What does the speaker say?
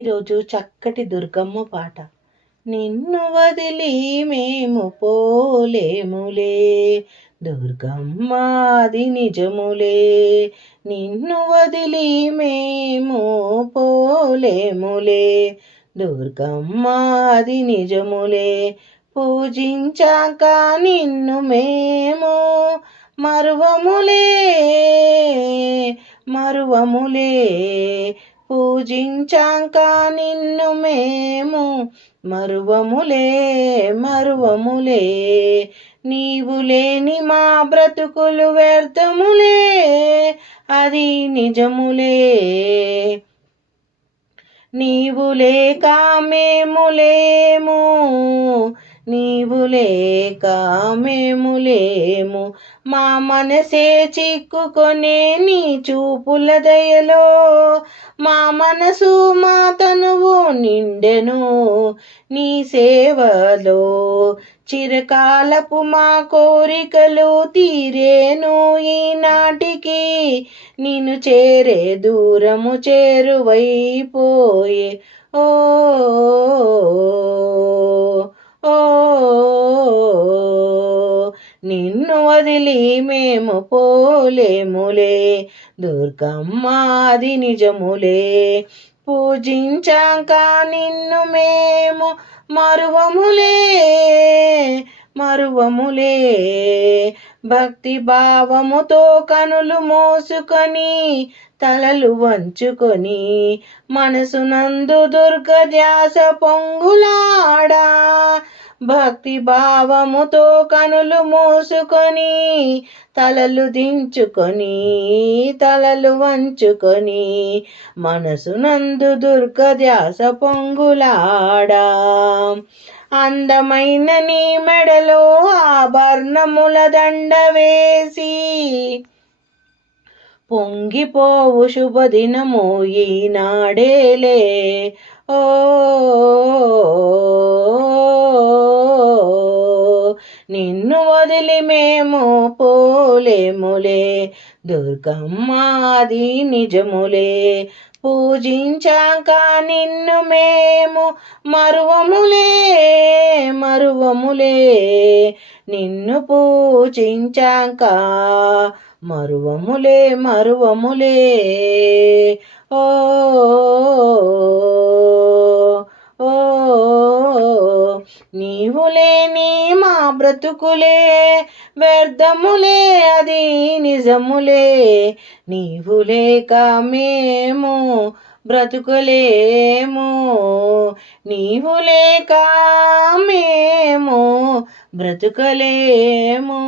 ఈరోజు చక్కటి దుర్గమ్మ పాట. నిన్ను వదిలి మేము పోలేములే. దుర్గమ్మది నిజములే. నిన్ను వదిలి మేము పోలేములే. దుర్గమ్మది నిజములే. పూజించాక నిన్ను మేము మరువములే. మరువములే. పూజించాక నిన్ను మేము. మరువములే మరువములే. నీవు లేని మా బ్రతుకులు వ్యర్థములే. అది నిజములే. నీవు లేక మేము లేము. నీవు లేక మేము లేము. మా మనసే చిక్కుకొనే నీ చూపుల దయలో. మా మనసు మా తనువు నిండెను నీ సేవలో. చిరకాలపు మా కోరికలు తీరేను ఈనాటికి. నిన్ను చేరే దూరము చేరువైపోయే. ఓ ఓ వదిలి మేము పోలేములే దుర్గమ్మాది నిజములే. పూజించాక నిన్ను మేము మరువములే మరువములే. భక్తి భావముతో కనులు మోసుకొని తలలు వంచుకొని మనసునందు దుర్గ ధ్యాస పొంగులాడా. భక్తి భావముతో కనులు మూసుకొని తలలు దించుకొని తలలు వంచుకొని మనసునందు దుర్గ ధ్యాస పొంగులాడా. అందమైన నీ మెడలో ఆభరణముల దండ వేసి పొంగిపోవు శుభదినము ఈనాడేలే. ఓ వదిలి మేము పోలేములే. దుర్గమ్మాది నిజములే. పూజించాక నిన్ను మేము మరువములే మరువములే. నిన్ను పూజించాక మరువములే మరువములే. ఓ ఓ నీవు లేని మా బ్రతుకులే వ్యర్థములే అది నిజములే. నీవు లేక మేము బ్రతుకులేము. నీవు లేక మేము బ్రతుకలేము.